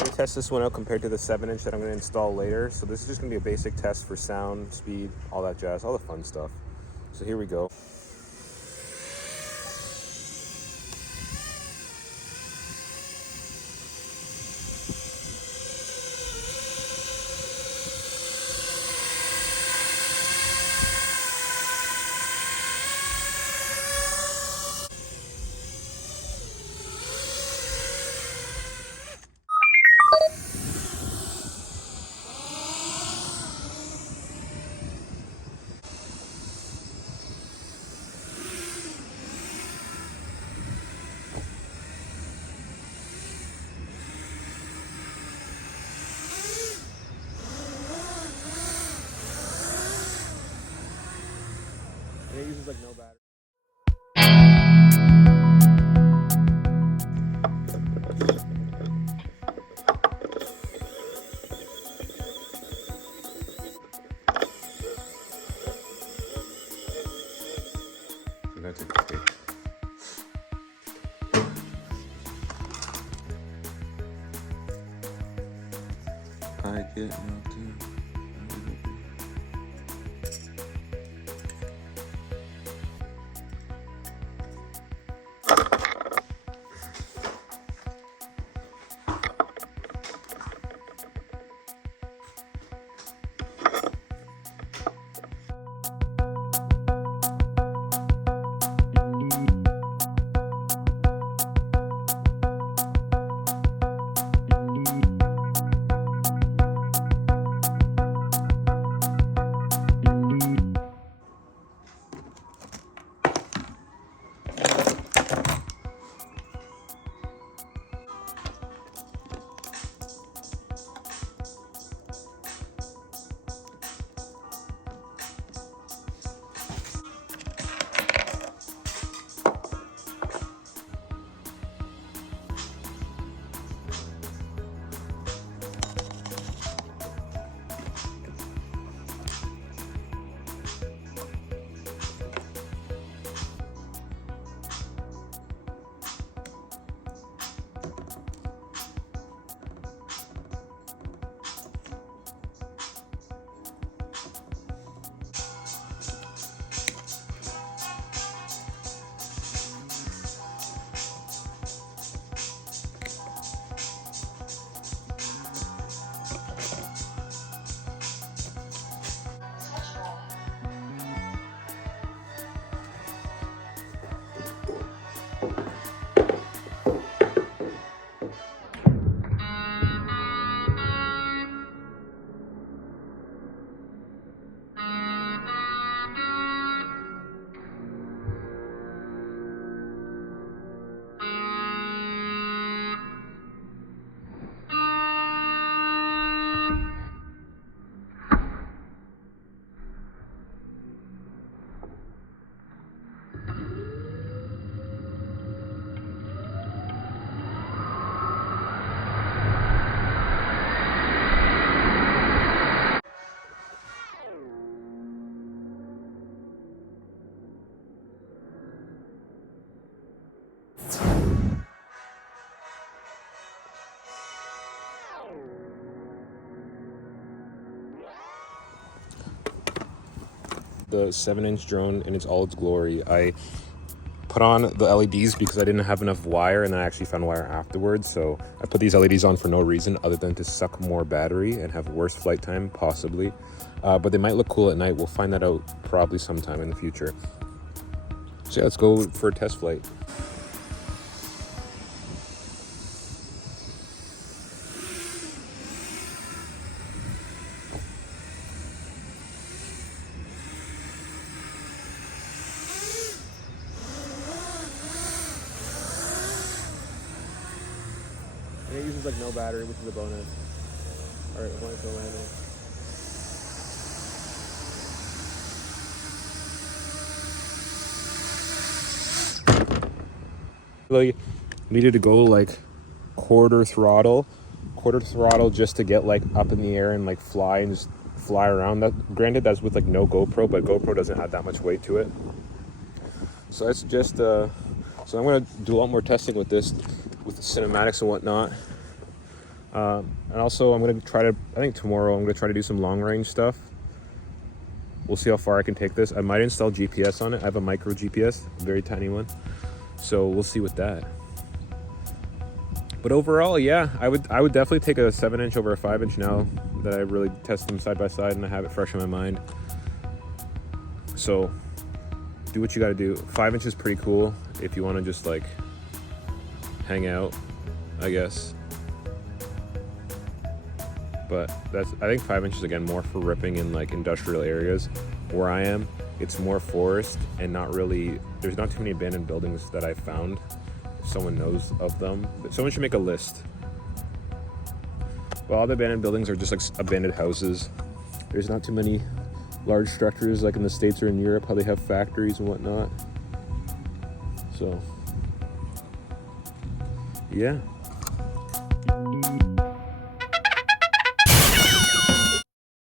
Let me test this one out compared to the 7-inch that I'm going to install later. So this is just going to be a basic test for sound, speed, all that jazz, all the fun stuff. So here we go. And it uses like no battery. That's okay. I get nothing. The 7-inch drone in all its glory. I put on the LEDs because I didn't have enough wire, and then I actually found wire afterwards. So I put these LEDs on for no reason other than to suck more battery and have worse flight time, possibly. But they might look cool at night. We'll find that out probably sometime in the future. So yeah, let's go for a test flight. And it uses like no battery, which is a bonus. All right, going to landing. Really needed to go like quarter throttle just to get like up in the air and like fly and just fly around. That granted, that's with like no GoPro, but GoPro doesn't have that much weight to it. So that's just so I'm gonna do a lot more testing with this, with the cinematics and whatnot. And also I'm gonna try to, I think tomorrow I'm gonna try to do some long range stuff. We'll see how far I can take this. I might install GPS on it. I have a micro GPS, a very tiny one. So we'll see with that. But overall, yeah, I would definitely take a 7-inch over a 5-inch now that I really test them side by side and I have it fresh in my mind. So do what you gotta do. 5-inch is pretty cool if you wanna just like hang out, I guess. But I think 5 inches again, more for ripping in like industrial areas. Where I am, it's more forest and not really, there's not too many abandoned buildings that I've found. If someone knows of them, but someone should make a list. Well, all the abandoned buildings are just like abandoned houses. There's not too many large structures like in the States or in Europe, how they have factories and whatnot. So, yeah.